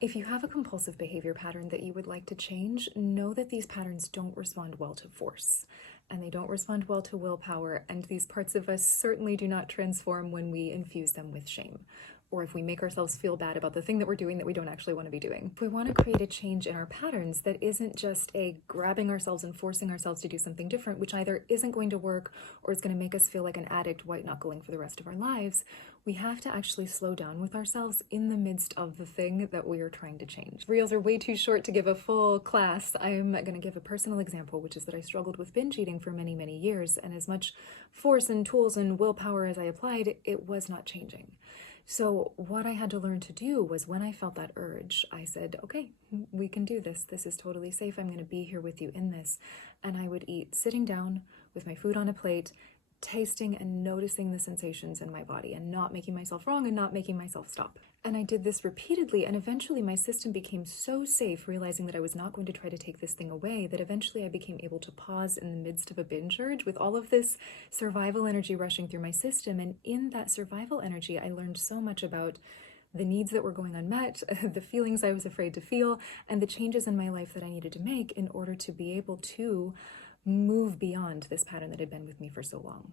If you have a compulsive behavior pattern that you would like to change, know that these patterns don't respond well to force, and they don't respond well to willpower, and these parts of us certainly do not transform when we infuse them with shame, or if we make ourselves feel bad about the thing that we're doing that we don't actually want to be doing. If we want to create a change in our patterns that isn't just a grabbing ourselves and forcing ourselves to do something different, which either isn't going to work or is going to make us feel like an addict white knuckling for the rest of our lives, we have to actually slow down with ourselves in the midst of the thing that we are trying to change. Reels are way too short to give a full class. I'm going to give a personal example, which is that I struggled with binge eating for many, many years, and as much force and tools and willpower as I applied, it was not changing. So what I had to learn to do was when I felt that urge, I said, okay, we can do this. This is totally safe. I'm going to be here with you in this. And I would eat sitting down with my food on a plate, tasting and noticing the sensations in my body and not making myself wrong and not making myself stop. And I did this repeatedly, and eventually my system became so safe, realizing that I was not going to try to take this thing away, that eventually I became able to pause in the midst of a binge urge with all of this survival energy rushing through my system. And in that survival energy, I learned so much about the needs that were going unmet, the feelings I was afraid to feel, and the changes in my life that I needed to make in order to be able to move beyond this pattern that had been with me for so long.